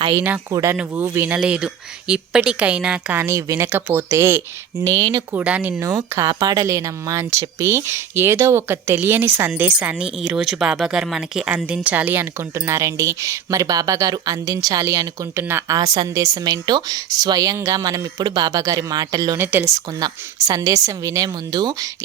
అయినా కూడా నువ్వు వినలేదు. ఇప్పటికైనా కానీ వినకపోతే నేను కూడా నిన్ను కాపాడలేనమ్మా అని చెప్పి ఏదో ఒక తెలియని సందేశాన్ని ఈరోజు బాబాగారు మనకి అందించాలి అనుకుంటున్నారండి. మరి బాబాగారు అందించాలి అనుకుంటున్న ఆ సందేశం ఏంటో స్వయంగా మనం ఇప్పుడు బాబాగారి మాటల్లోనే తెలుసుకుందాం. సందేశం వినే ముందు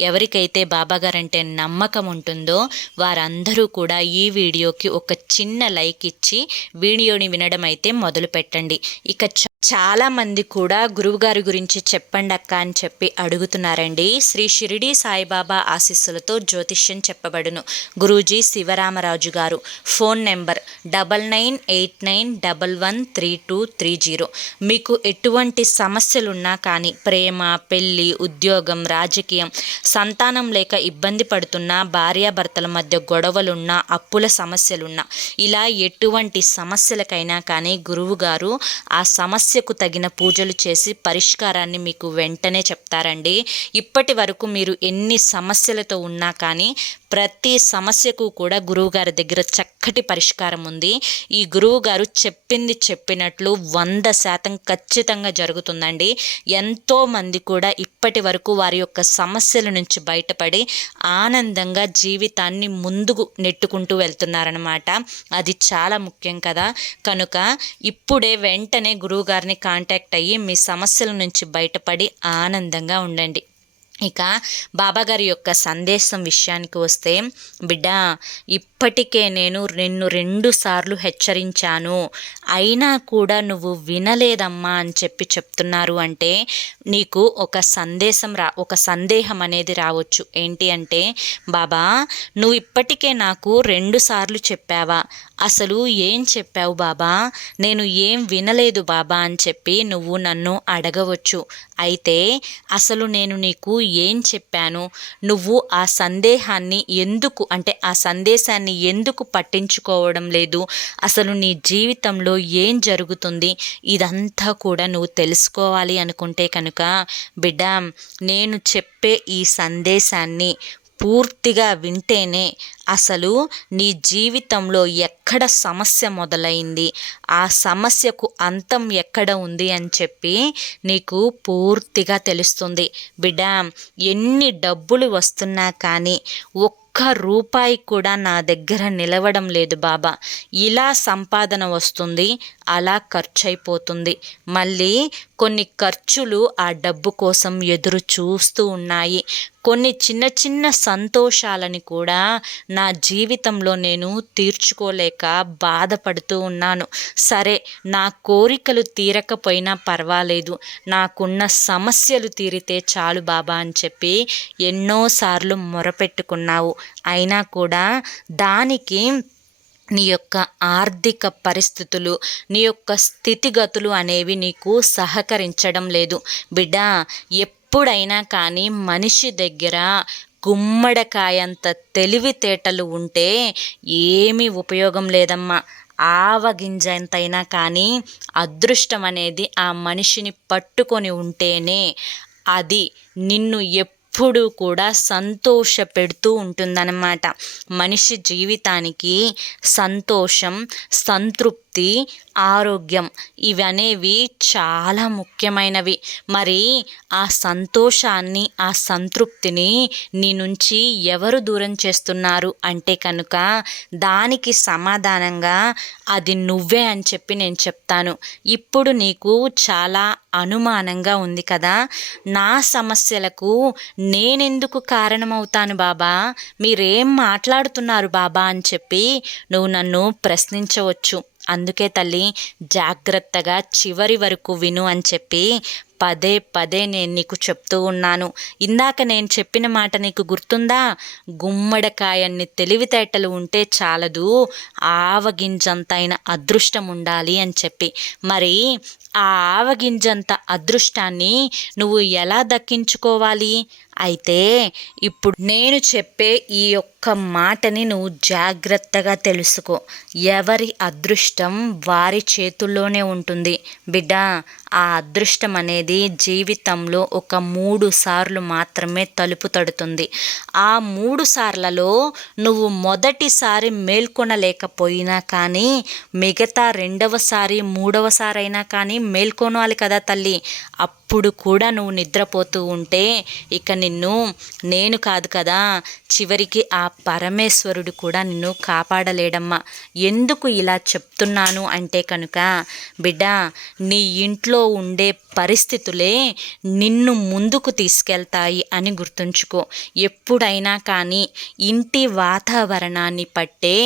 ఎవరికైతే బాబాగారంటే నమ్మకం ఉంటుందో వారందరూ కూడా ఈ వీడియోకి ఒక చిన్న లైక్ ఇచ్చి వీడియోని వినడం అయితే మొదలు పెట్టండి ఇక చాలామంది కూడా గురువుగారి గురించి చెప్పండి అక్క అని చెప్పి అడుగుతున్నారండి. శ్రీ షిరిడి సాయిబాబా ఆశీస్సులతో జ్యోతిష్యం చెప్పబడును. Guruji Sivaramaraju garu. Phone number double nine eight nine double one three two three zero. మీకు ఎటువంటి సమస్యలున్నా కానీ ప్రేమ పెళ్ళి ఉద్యోగం రాజకీయం సంతానం లేక ఇబ్బంది పడుతున్నా భార్యాభర్తల మధ్య గొడవలున్నా అప్పుల సమస్యలున్నా ఇలా ఎటువంటి సమస్యలకైనా కానీ గురువుగారు ఆ సమస్య సమస్యకు తగిన పూజలు చేసి పరిష్కారాన్ని మీకు వెంటనే చెప్తారండి. ఇప్పటి వరకు మీరు ఎన్ని సమస్యలతో ఉన్నా కానీ ప్రతి సమస్యకు కూడా గురువుగారి దగ్గర చక్కటి పరిష్కారం ఉంది. ఈ గురువు గారు చెప్పింది చెప్పినట్లు వంద శాతం ఖచ్చితంగా జరుగుతుందండి. ఎంతో మంది కూడా ఇప్పటి వరకు వారి యొక్క సమస్యల నుంచి బయటపడి ఆనందంగా జీవితాన్ని ముందుకు నెట్టుకుంటూ వెళ్తున్నారనమాట అది చాలా ముఖ్యం కదా. కనుక ఇప్పుడే వెంటనే గారిని కాంటాక్ట్ అయ్యి మీ సమస్యల నుంచి బయటపడి ఆనందంగా ఉండండి. ఇక బాబాగారి యొక్క సందేశం విషయానికి వస్తే బిడ్డ ఇప్పటికే నేను నిన్ను రెండు సార్లు హెచ్చరించాను. అయినా కూడా నువ్వు వినలేదమ్మా అని చెప్పి చెప్తున్నారు. అంటే నీకు ఒక సందేశం రా ఒక సందేహం అనేది రావచ్చు. ఏంటి అంటే బాబా నువ్వు ఇప్పటికే నాకు రెండు సార్లు చెప్పావా. అసలు ఏం చెప్పావు బాబా? నేను ఏం వినలేదు బాబా అని చెప్పి నువ్వు నన్ను అడగవచ్చు. అయితే అసలు నేను నీకు ఏం చెప్పాను? నువ్వు ఆ సందేహాన్ని ఎందుకు అంటే ఆ సందేశాన్ని ఎందుకు పట్టించుకోవడం లేదు? అసలు నీ జీవితంలో ఏం జరుగుతుంది? ఇదంతా కూడా నువ్వు తెలుసుకోవాలి అనుకుంటే కనుక బిడ్డ నేను చెప్పే ఈ సందేశాన్ని పూర్తిగా వింటేనే అసలు నీ జీవితంలో ఎక్కడ సమస్య మొదలైంది? ఆ సమస్యకు అంతం ఎక్కడ ఉంది అని చెప్పి నీకు పూర్తిగా తెలుస్తుంది. బిడ్డ ఎన్ని డబ్బులు వస్తున్నా కానీ ఒక్క రూపాయి కూడా నా దగ్గర నిలవడం లేదు బాబా. ఇలా సంపాదన వస్తుంది అలా ఖర్చయిపోతుంది మళ్ళీ కొన్ని ఖర్చులు ఆ డబ్బు కోసం ఎదురు చూస్తూ ఉన్నాయి. కొన్ని చిన్న చిన్న సంతోషాలని కూడా నా జీవితంలో నేను తీర్చుకోలేక బాధపడుతూ ఉన్నాను. సరే నా కోరికలు తీరకపోయినా పర్వాలేదు. నాకున్న సమస్యలు తీరితే చాలు బాబా అని చెప్పి ఎన్నోసార్లు మొరపెట్టుకున్నావు. అయినా కూడా దానికి నీ యొక్క ఆర్థిక పరిస్థితులు నీ యొక్క స్థితిగతులు అనేవి నీకు సహకరించడం లేదు. బిడ్డ ఎప్పుడైనా కానీ మనిషి దగ్గర గుమ్మడికాయంత తెలివితేటలు ఉంటే ఏమీ ఉపయోగం లేదమ్మా. ఆవగింజ ఎంతైనా కానీ అదృష్టం అనేది ఆ మనిషిని పట్టుకొని ఉంటేనే అది నిన్ను ఎప్పుడు ఎప్పుడూ కూడా సంతోష పెడుతూ ఉంటుందన్నమాట. మనిషి జీవితానికి సంతోషం సంతృప్తి ఆరోగ్యం. ఇవనేవి చాలా ముఖ్యమైనవి. మరి ఆ సంతోషాన్ని ఆ సంతృప్తిని నీ నుంచి ఎవరు దూరం చేస్తున్నారు? అంటే కనుక దానికి సమాధానంగా అది నువ్వే అని చెప్పి నేను చెప్తాను. ఇప్పుడు నీకు చాలా అనుమానంగా ఉంది కదా? నా సమస్యలకు నేనెందుకు కారణమవుతాను బాబా? మీరేం మాట్లాడుతున్నారు బాబా అని చెప్పి నువ్వు నన్ను ప్రశ్నించవచ్చు. అందుకే తల్లి జాగ్రత్తగా చివరి వరకు విను అని చెప్పి పదే పదే నేను నీకు చెప్తూ ఉన్నాను. ఇందాక నేను చెప్పిన మాట నీకు గుర్తుందా? గుమ్మడికాయన్ని తెలివితేటలు ఉంటే చాలదు. ఆవగింజంతైన అదృష్టం ఉండాలి అని చెప్పి. మరి ఆ ఆవగింజంత అదృష్టాన్ని నువ్వు ఎలా దక్కించుకోవాలి? అయితే ఇప్పుడు నేను చెప్పే ఈ ఒక్క మాటని నువ్వు జాగ్రత్తగా తెలుసుకో. ఎవరి అదృష్టం వారి చేతుల్లోనే ఉంటుంది. బిడ్డ ఆ అదృష్టం అనేది జీవితంలో ఒక మూడు సార్లు మాత్రమే తలుపు తడుతుంది. ఆ మూడు సార్లలో నువ్వు మొదటిసారి మేల్కొనలేకపోయినా కానీ మిగతా రెండవసారి మూడవసారి అయినా కానీ మేల్కొనాలి కదా తల్లి. అప్పుడు కూడా నువ్వు నిద్రపోతూ ఉంటే ఇక నిన్ను నేను కాదు కదా చివరికి ఆ పరమేశ్వరుడు కూడా నిన్ను కాపాడలేడమ్మా. ఎందుకు ఇలా చెప్తున్నాను అంటే కనుక బిడ్డ నీ ఇంట్లో ఉండే పరిస్థితులే నిన్ను ముందుకు తీసుకెళ్తాయి అని గుర్తుంచుకో. ఎప్పుడైనా కానీ ఇంటి వాతావరణాన్ని పట్టే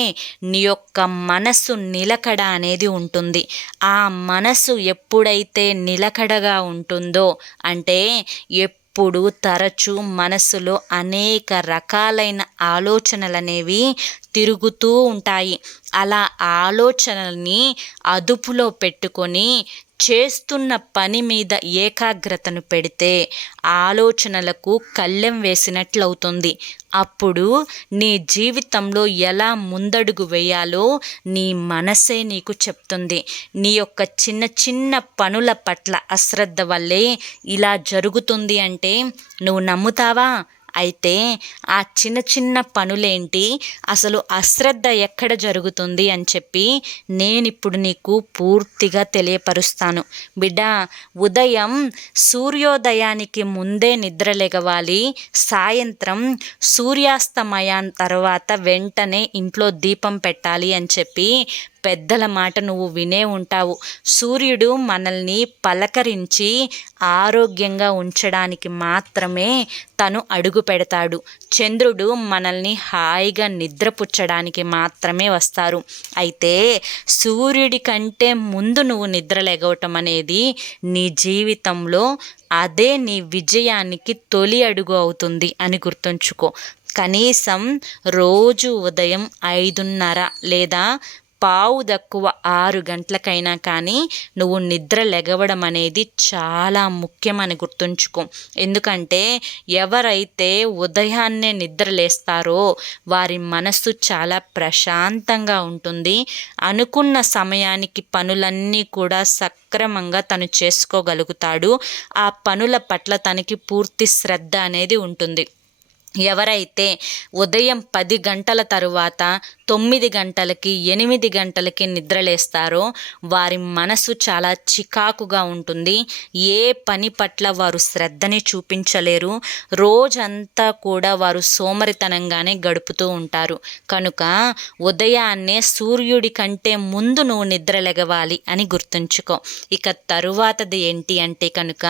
నీ యొక్క మనసు నిలకడ అనేది ఉంటుంది. ఆ మనసు ఎప్పుడైతే నిలకడగా ఉంటుందో అంటే ఎప్పుడు తరచూ మనసులో అనేక రకాలైన ఆలోచనలు అనేవి తిరుగుతూ ఉంటాయి. అలా ఆలోచనల్ని అదుపులో పెట్టుకొని చేస్తున్న పని మీద ఏకాగ్రతను పెడితే ఆలోచనలకు కళ్ళెం వేసినట్లవుతుంది. అప్పుడు నీ జీవితంలో ఎలా ముందడుగు వేయాలో నీ మనసే నీకు చెప్తుంది. నీ యొక్క చిన్న చిన్న పనుల పట్ల అశ్రద్ధ వల్లే ఇలా జరుగుతుంది అంటే నువ్వు నమ్ముతావా? అయితే ఆ చిన్న చిన్న పనులేంటి? అసలు అశ్రద్ధ ఎక్కడ జరుగుతుంది అని చెప్పి నేను ఇప్పుడు నీకు పూర్తిగా తెలియపరుస్తాను. బిడ్డ ఉదయం సూర్యోదయానికి ముందే నిద్ర లెగవాలి సాయంత్రం సూర్యాస్తమయం తర్వాత వెంటనే ఇంట్లో దీపం పెట్టాలి అని చెప్పి పెద్దల మాట నువ్వు వినే ఉంటావు. సూర్యుడు మనల్ని పలకరించి ఆరోగ్యంగా ఉంచడానికి మాత్రమే తను అడుగు పెడతాడు. చంద్రుడు మనల్ని హాయిగా నిద్రపుచ్చడానికి మాత్రమే వస్తారు. అయితే సూర్యుడి కంటే ముందు నువ్వు నిద్రలేగవటం అనేది నీ జీవితంలో అదే నీ విజయానికి తొలి అడుగు అవుతుంది అని గుర్తుంచుకో. కనీసం రోజు ఉదయం ఐదున్నర లేదా పావు తక్కువ ఆరు గంటలకైనా కానీ నువ్వు నిద్ర లెగవడం అనేది చాలా ముఖ్యమని గుర్తుంచుకో. ఎందుకంటే ఎవరైతే ఉదయాన్నే నిద్ర లేస్తారో వారి మనస్సు చాలా ప్రశాంతంగా ఉంటుంది. అనుకున్న సమయానికి పనులన్నీ కూడా సక్రమంగా తను చేసుకోగలుగుతాడు. ఆ పనుల పట్ల తనకి పూర్తి శ్రద్ధ అనేది ఉంటుంది. ఎవరైతే ఉదయం పది గంటల తరువాత తొమ్మిది గంటలకి ఎనిమిది గంటలకి నిద్రలేస్తారో వారి మనసు చాలా చికాకుగా ఉంటుంది. ఏ పని పట్ల వారు శ్రద్ధని చూపించలేరు. రోజంతా కూడా వారు సోమరితనంగానే గడుపుతూ ఉంటారు. కనుక ఉదయాన్నే సూర్యుడి కంటే ముందు నువ్వు నిద్రలెగవాలి అని గుర్తుంచుకో. ఇక తరువాతది ఏంటి అంటే కనుక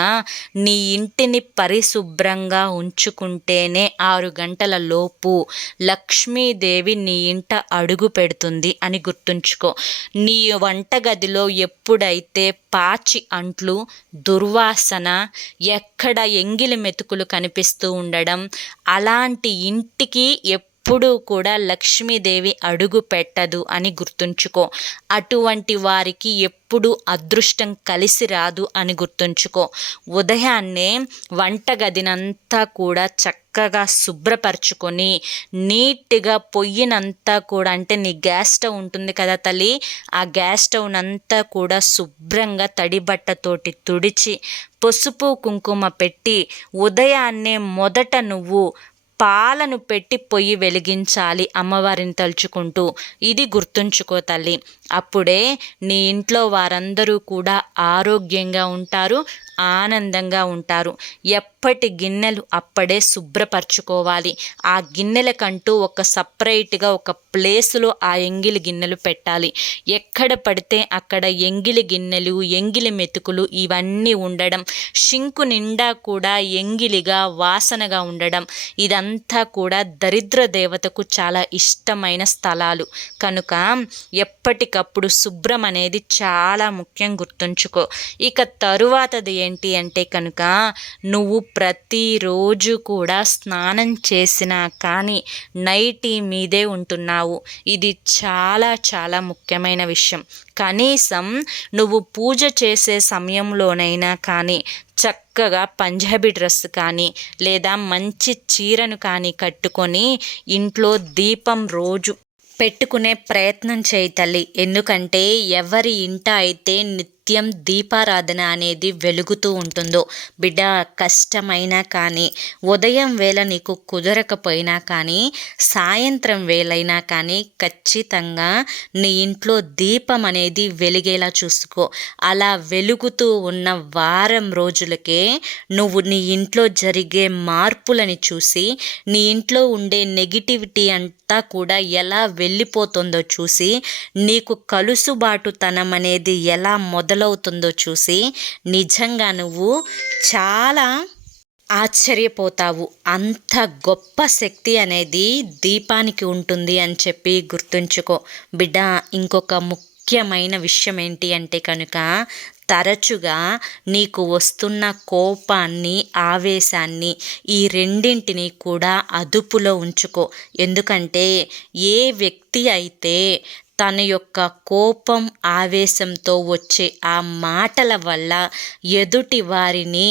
నీ ఇంటిని పరిశుభ్రంగా ఉంచుకుంటేనే ఆరు గంటల లోపు లక్ష్మీదేవి నీ ఇంట అడుగు పెడుతుంది అని గుర్తుంచుకో. నీ వంటగదిలో ఎప్పుడైతే పాచి అంట్లు దుర్వాసన ఎక్కడ ఎంగిలి మెతుకులు కనిపిస్తూ ఉండడం అలాంటి ఇంటికి ఎప్పుడూ కూడా లక్ష్మీదేవి అడుగు పెట్టదు అని గుర్తుంచుకో. అటువంటి వారికి ఎప్పుడు అదృష్టం కలిసి రాదు అని గుర్తుంచుకో. ఉదయాన్నే వంటగదినంతా కూడా చక్క చక్కగా శుభ్రపరచుకొని నీట్గా పొయ్యినంతా కూడా అంటే నీ గ్యాస్ స్టవ్ ఉంటుంది కదా తల్లి ఆ గ్యాస్ స్టవ్నంతా కూడా శుభ్రంగా తడి బట్టతోటి తుడిచి పసుపు కుంకుమ పెట్టి ఉదయాన్నే మొదట నువ్వు పాలను పెట్టి పొయ్యి వెలిగించాలి అమ్మవారిని తలుచుకుంటూ. ఇది గుర్తుంచుకో తల్లి. అప్పుడే నీ ఇంట్లో వారందరూ కూడా ఆరోగ్యంగా ఉంటారు ఆనందంగా ఉంటారు. ఎప్పటి గిన్నెలు అప్పుడే శుభ్రపరచుకోవాలి. ఆ గిన్నెలకంటూ ఒక సపరేట్గా ఒక ప్లేసులో ఆ ఎంగిలి గిన్నెలు పెట్టాలి. ఎక్కడ పడితే అక్కడ ఎంగిలి గిన్నెలు ఎంగిలి మెతుకులు ఇవన్నీ ఉండడం షింకు నిండా కూడా ఎంగిలిగా వాసనగా ఉండడం ఇదంతా కూడా దరిద్ర దేవతకు చాలా ఇష్టమైన స్థలాలు. కనుక ఎప్పటికప్పుడు ఎప్పటికప్పుడు శుభ్రం అనేది చాలా ముఖ్యం గుర్తుంచుకో. ఇక తరువాతది ఏంటి అంటే కనుక నువ్వు ప్రతిరోజు కూడా స్నానం చేసినా కానీ నైటీ మీదే ఉంటున్నావు. ఇది చాలా చాలా ముఖ్యమైన విషయం. కనీసం నువ్వు పూజ చేసే సమయంలోనైనా కానీ చక్కగా పంజాబీ డ్రెస్ కానీ లేదా మంచి చీరను కానీ కట్టుకొని ఇంట్లో దీపం రోజు పెట్టుకునే ప్రయత్నం చేయి తల్లి. ఎందుకంటే ఎవరి ఇంట అయితే నిత్యం దీపారాధన అనేది వెలుగుతూ ఉంటుందో. బిడ్డ కష్టమైనా కానీ ఉదయం వేళ నీకు కుదరకపోయినా కానీ సాయంత్రం వేలైనా కానీ ఖచ్చితంగా నీ ఇంట్లో దీపం అనేది వెలిగేలా చూసుకో. అలా వెలుగుతూ ఉన్న వారం రోజులకే నువ్వు నీ ఇంట్లో జరిగే మార్పులని చూసి నీ ఇంట్లో ఉండే నెగిటివిటీ అంతా కూడా ఎలా వెళ్ళిపోతుందో చూసి నీకు కలుసుబాటుతనం అనేది ఎలా మొదలవుతుందో చూసి నిజంగా నువ్వు చాలా ఆశ్చర్యపోతావు. అంత గొప్ప శక్తి అనేది దీపానికి ఉంటుంది అని చెప్పి గుర్తుంచుకో. బిడ్డ ఇంకొక ముఖ్యమైన విషయం ఏంటి అంటే కనుక తరచుగా నీకు వస్తున్న కోపాన్ని ఆవేశాన్ని ఈ రెండింటిని కూడా అదుపులో ఉంచుకో. ఎందుకంటే ఏ వ్యక్తి అయితే తన యొక్క కోపం ఆవేశంతో వచ్చే ఆ మాటల వల్ల ఎదుటి వారిని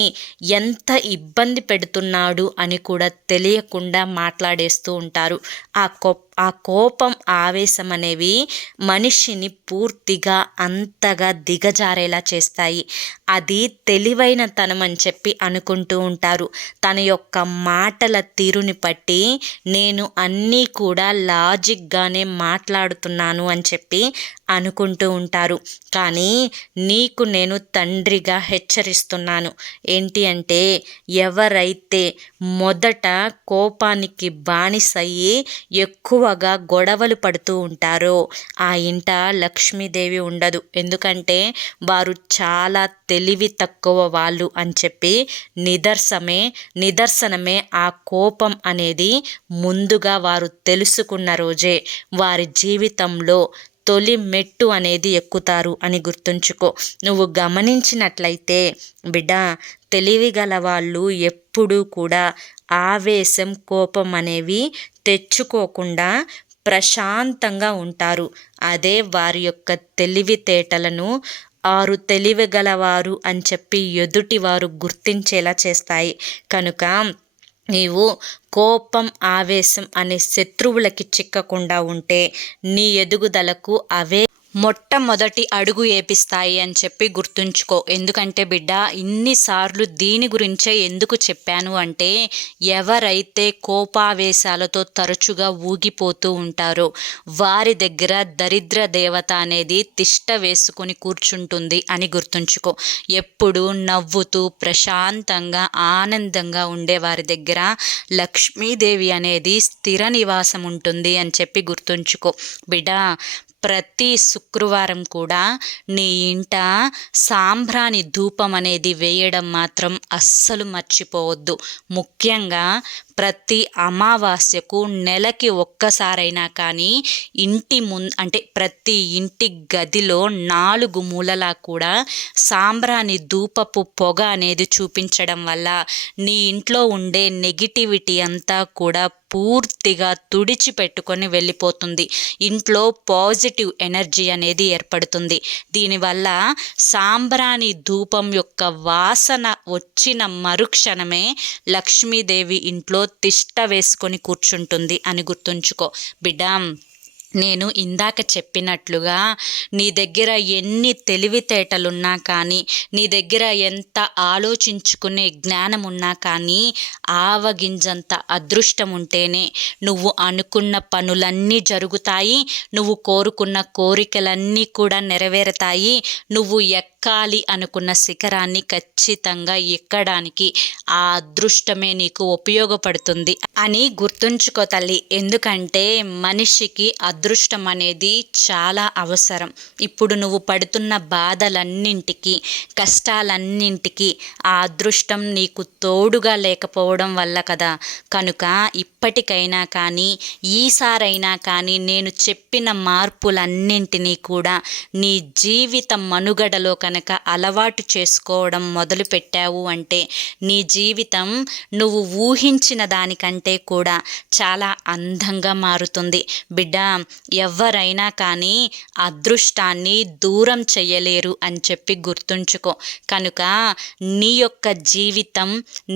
ఎంత ఇబ్బంది పెడుతున్నాడు అని కూడా తెలియకుండా మాట్లాడేస్తూ ఉంటారు. ఆ కోప ఆ కోపం ఆవేశం అనేవి మనిషిని పూర్తిగా అంతగా దిగజారేలా చేస్తాయి. అది తెలివైన తనం అని చెప్పి అనుకుంటూ ఉంటారు. తన యొక్క మాటల తీరుని బట్టి నేను అన్నీ కూడా లాజిక్గానే మాట్లాడుతున్నాను అని చెప్పి అనుకుంటూ ఉంటారు. కానీ నీకు నేను తండ్రిగా హెచ్చరిస్తున్నాను. ఏంటి అంటే ఎవరైతే మొదట కోపానికి బానిసయ్యి ఎక్కువగా గొడవలు పడుతూ ఉంటారో ఆ ఇంట లక్ష్మీదేవి ఉండదు. ఎందుకంటే వారు చాలా తెలివి తక్కువ వాళ్ళు అని చెప్పి నిదర్శమే నిదర్శనమే ఆ కోపం అనేది ముందుగా వారు తెలుసుకున్న రోజే వారి జీవితంలో తొలి మెట్టు అనేది ఎక్కుతారు అని గుర్తుంచుకో. నువ్వు గమనించినట్లయితే బిడ్డ తెలివిగల వాళ్ళు ఎప్పుడూ కూడా ఆవేశం కోపం అనేవి తెచ్చుకోకుండా ప్రశాంతంగా ఉంటారు. అదే వారి యొక్క తెలివితేటలను ఆరు తెలివిగలవారు అని చెప్పి ఎదుటివారు గుర్తించేలా చేస్తాయి. కనుక నీవు కోపం ఆవేశం అనే శత్రువులకి చిక్కకుండా ఉంటే నీ ఎదుగుదలకు అవే మొట్టమొదటి అడుగు ఏపిస్తాయి అని చెప్పి గుర్తుంచుకో. ఎందుకంటే బిడ్డ ఇన్నిసార్లు దీని గురించే ఎందుకు చెప్పాను అంటే ఎవరైతే కోపావేశాలతో తరచుగా ఊగిపోతూ ఉంటారో వారి దగ్గర దరిద్ర దేవత అనేది తిష్ట వేసుకొని కూర్చుంటుంది అని గుర్తుంచుకో. ఎప్పుడు నవ్వుతూ ప్రశాంతంగా ఆనందంగా ఉండే వారి దగ్గర లక్ష్మీదేవి అనేది స్థిర నివాసం ఉంటుంది అని చెప్పి గుర్తుంచుకో. బిడ్డ ప్రతి శుక్రవారం కూడా నీ ఇంట సాంబ్రాణి ధూపం అనేది వేయడం మాత్రం అస్సలు మర్చిపోవద్దు. ముఖ్యంగా ప్రతి అమావాస్యకు నెలకి ఒక్కసారైనా కానీ ఇంటి ముం అంటే ప్రతి ఇంటి గదిలో నాలుగు మూలలా కూడా సాంబ్రాణి ధూపపు పొగ అనేది చూపించడం వల్ల నీ ఇంట్లో ఉండే నెగిటివిటీ అంతా కూడా పూర్తిగా తుడిచిపెట్టుకొని వెళ్ళిపోతుంది. ఇంట్లో పాజిటివ్ ఎనర్జీ అనేది ఏర్పడుతుంది. దీనివల్ల సాంబ్రాణి ధూపం యొక్క వాసన వచ్చిన మరుక్షణమే లక్ష్మీదేవి ఇంట్లో తిష్ట వేసుకొని కూర్చుంటుంది అని గుర్తుంచుకో. బిడ్డ నేను ఇందాక చెప్పినట్లుగా నీ దగ్గర ఎన్ని తెలివితేటలున్నా కానీ నీ దగ్గర ఎంత ఆలోచించుకునే జ్ఞానం ఉన్నా కానీ ఆవగింజంత అదృష్టం ఉంటేనే నువ్వు అనుకున్న పనులన్నీ జరుగుతాయి నువ్వు కోరుకున్న కోరికలన్నీ కూడా నెరవేరుతాయి నువ్వు ఎక్క ఎక్కాలి అనుకున్న శిఖరాన్ని ఖచ్చితంగా ఎక్కడానికి ఆ అదృష్టమే నీకు ఉపయోగపడుతుంది అని గుర్తుంచుకో తల్లి. ఎందుకంటే మనిషికి అదృష్టం అనేది చాలా అవసరం. ఇప్పుడు నువ్వు పడుతున్న బాధలన్నింటికి కష్టాలన్నింటికి ఆ అదృష్టం నీకు తోడుగా లేకపోవడం వల్ల కదా. కనుక ఇప్పటికైనా కానీ ఈసారైనా కానీ నేను చెప్పిన మార్పులన్నింటినీ కూడా నీ జీవిత మనుగడలో కనుక అలవాటు చేసుకోవడం మొదలు పెట్టావు అంటే నీ జీవితం నువ్వు ఊహించిన దానికంటే కూడా చాలా అందంగా మారుతుంది. బిడ్డ ఎవరైనా కానీ అదృష్టాన్ని దూరం చెయ్యలేరు అని చెప్పి గుర్తుంచుకో. కనుక నీ యొక్క జీవితం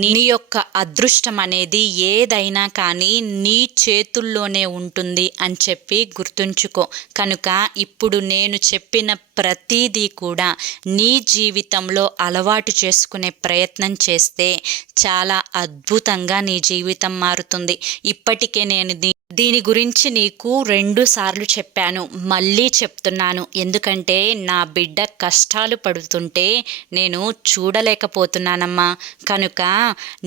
నీ యొక్క అదృష్టం అనేది ఏదైనా కానీ నీ చేతుల్లోనే ఉంటుంది అని చెప్పి గుర్తుంచుకో. కనుక ఇప్పుడు నేను చెప్పిన ప్రతిదీ కూడా నీ జీవితంలో అలవాటు చేసుకునే ప్రయత్నం చేస్తే చాలా అద్భుతంగా నీ జీవితం మారుతుంది. ఇప్పటికే నేను దీ దీని గురించి నీకు రెండు సార్లు చెప్పాను. మళ్ళీ చెప్తున్నాను. ఎందుకంటే నా బిడ్డ కష్టాలు పడుతుంటే నేను చూడలేకపోతున్నానమ్మా. కనుక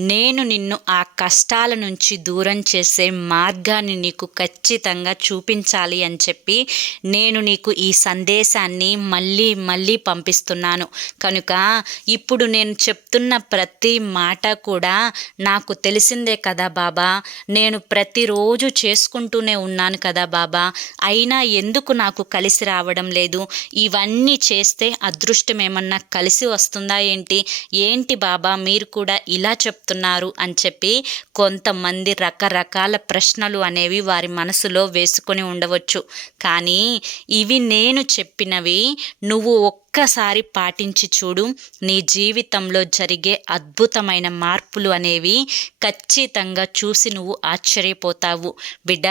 నేను నిన్ను ఆ కష్టాల నుంచి దూరం చేసే మార్గాన్ని నీకు ఖచ్చితంగా చూపించాలి అని చెప్పి నేను నీకు ఈ సందేశాన్ని మళ్ళీ మళ్ళీ పంపిస్తున్నాను. కనుక ఇప్పుడు నేను చెప్తున్న ప్రతి మాట కూడా నాకు తెలిసిందే కదా బాబా. నేను ప్రతిరోజు చే చేసుకుంటూనే ఉన్నాను కదా బాబా. అయినా ఎందుకు నాకు కలిసి రావడం లేదు? ఇవన్నీ చేస్తే అదృష్టం ఏమన్నా కలిసి వస్తుందా ఏంటి? ఏంటి బాబా మీరు కూడా ఇలా చెప్తున్నారు అని చెప్పి కొంతమంది రకరకాల ప్రశ్నలు అనేవి వారి మనసులో వేసుకొని ఉండవచ్చు. కానీ ఇవి నేను చెప్పినవి నువ్వు ఒక్కసారి పాటించి చూడు. నీ జీవితంలో జరిగే అద్భుతమైన మార్పులు అనేవి ఖచ్చితంగా చూసి నువ్వు ఆశ్చర్యపోతావు. బిడ్డ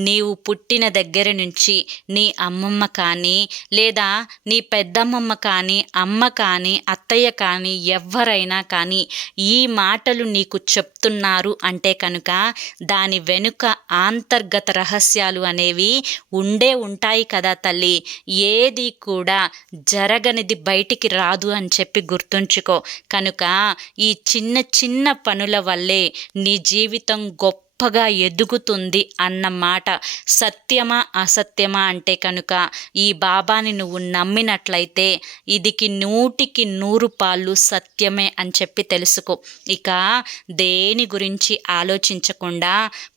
నీవు పుట్టిన దగ్గర నుంచి నీ అమ్మమ్మ కానీ లేదా నీ పెద్దమ్మమ్మ కానీ అమ్మ కానీ అత్తయ్య కానీ ఎవరైనా కానీ ఈ మాటలు నీకు చెప్తున్నారు అంటే కనుక దాని వెనుక అంతర్గత రహస్యాలు అనేవి ఉండే ఉంటాయి కదా తల్లి. ఏది కూడా జరగనిది బయటికి రాదు అని చెప్పి గుర్తుంచుకో. కనుక ఈ చిన్న చిన్న పనుల వల్లే నీ జీవితం గొప్ప గొప్పగా ఎదుగుతుంది అన్న మాట. సత్యమా అసత్యమా అంటే కనుక ఈ బాబాని నువ్వు నమ్మినట్లయితే ఇదికి నూటికి నూరు పాళ్ళు సత్యమే అని చెప్పి తెలుసుకో. ఇక దేని గురించి ఆలోచించకుండా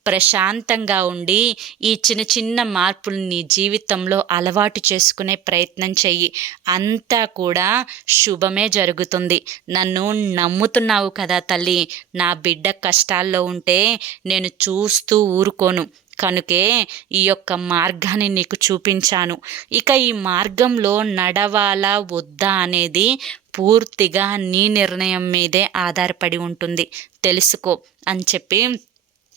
ప్రశాంతంగా ఉండి ఈ చిన్న చిన్న మార్పుల్ని నీ జీవితంలో అలవాటు చేసుకునే ప్రయత్నం చెయ్యి. అంతా కూడా శుభమే జరుగుతుంది. నన్ను నమ్ముతున్నావు కదా తల్లి. నా బిడ్డ కష్టాల్లో ఉంటే నేను చూస్తూ ఊరుకోను. కనుకే ఈ యొక్క మార్గాన్ని నీకు చూపించాను. ఇక ఈ మార్గంలో నడవాలా వద్దా అనేది పూర్తిగా నీ నిర్ణయం మీదే ఆధారపడి ఉంటుంది. తెలుసుకో అని చెప్పి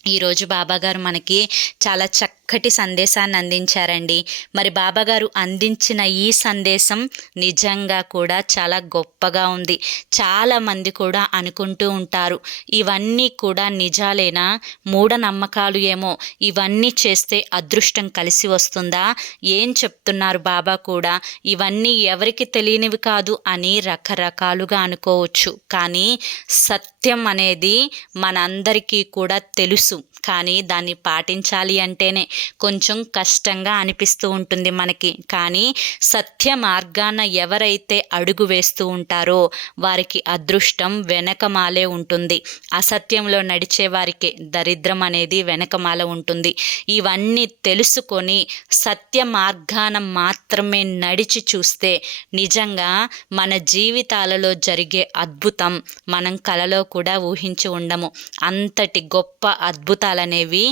ఈరోజు బాబాగారు మనకి చాలా చక్కటి సందేశాన్ని అందించారండి మరి బాబాగారు అందించిన ఈ సందేశం నిజంగా కూడా చాలా గొప్పగా ఉంది. చాలామంది కూడా అనుకుంటూ ఉంటారు. ఇవన్నీ కూడా నిజాలేనా? మూఢనమ్మకాలు ఏమో. ఇవన్నీ చేస్తే అదృష్టం కలిసి వస్తుందా? ఏం చెప్తున్నారు బాబా కూడా? ఇవన్నీ ఎవరికి తెలియనివి కాదు అని రకరకాలుగా అనుకోవచ్చు. కానీ సత్యం అనేది మనందరికీ కూడా తెలుసు. కానీ దాన్ని పాటించాలి అంటేనే కొంచెం కష్టంగా అనిపిస్తూ ఉంటుంది మనకి. కానీ సత్య మార్గాన ఎవరైతే అడుగు వేస్తూ ఉంటారో వారికి అదృష్టం వెనకమాలే ఉంటుంది. అసత్యంలో నడిచే వారికి దరిద్రం అనేది వెనకమాల ఉంటుంది. ఇవన్నీ తెలుసుకొని సత్య మార్గాన మాత్రమే నడిచి చూస్తే నిజంగా మన జీవితాలలో జరిగే అద్భుతం మనం కలలో కూడా ఊహించి ఉండము. అంతటి గొప్ప అద్భుతాలనేవి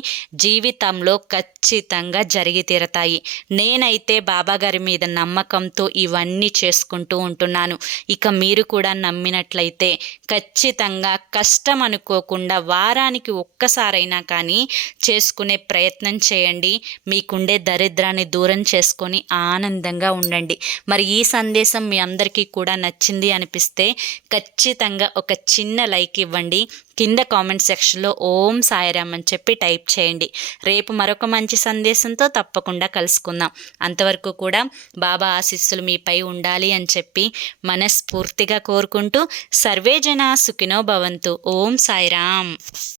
జీవితంలో ఖచ్చితంగా జరిగి తీరతాయి. నేనైతే బాబాగారి మీద నమ్మకంతో ఇవన్నీ చేసుకుంటూ ఉంటున్నాను. ఇక మీరు కూడా నమ్మినట్లయితే ఖచ్చితంగా కష్టం అనుకోకుండా వారానికి ఒక్కసారైనా కానీ చేసుకునే ప్రయత్నం చేయండి. మీకుండే దరిద్రాన్ని దూరం చేసుకొని ఆనందంగా ఉండండి. మరి ఈ సందేశం మీ అందరికీ కూడా నచ్చింది అనిపిస్తే ఖచ్చితంగా ఒక చిన్న లైక్ ఇవ్వండి. కింద కామెంట్ సెక్షన్లో ఓం సాయిరామ్ అని చెప్పి టైప్ చేయండి. రేపు మరొక మంచి సందేశంతో తప్పకుండా కలుసుకుందాం. అంతవరకు కూడా బాబా ఆశీస్సులు మీపై ఉండాలి అని చెప్పి మనస్ఫూర్తిగా కోరుకుంటూ సర్వే జన సుఖినో భవంతు. ఓం సాయిరామ్.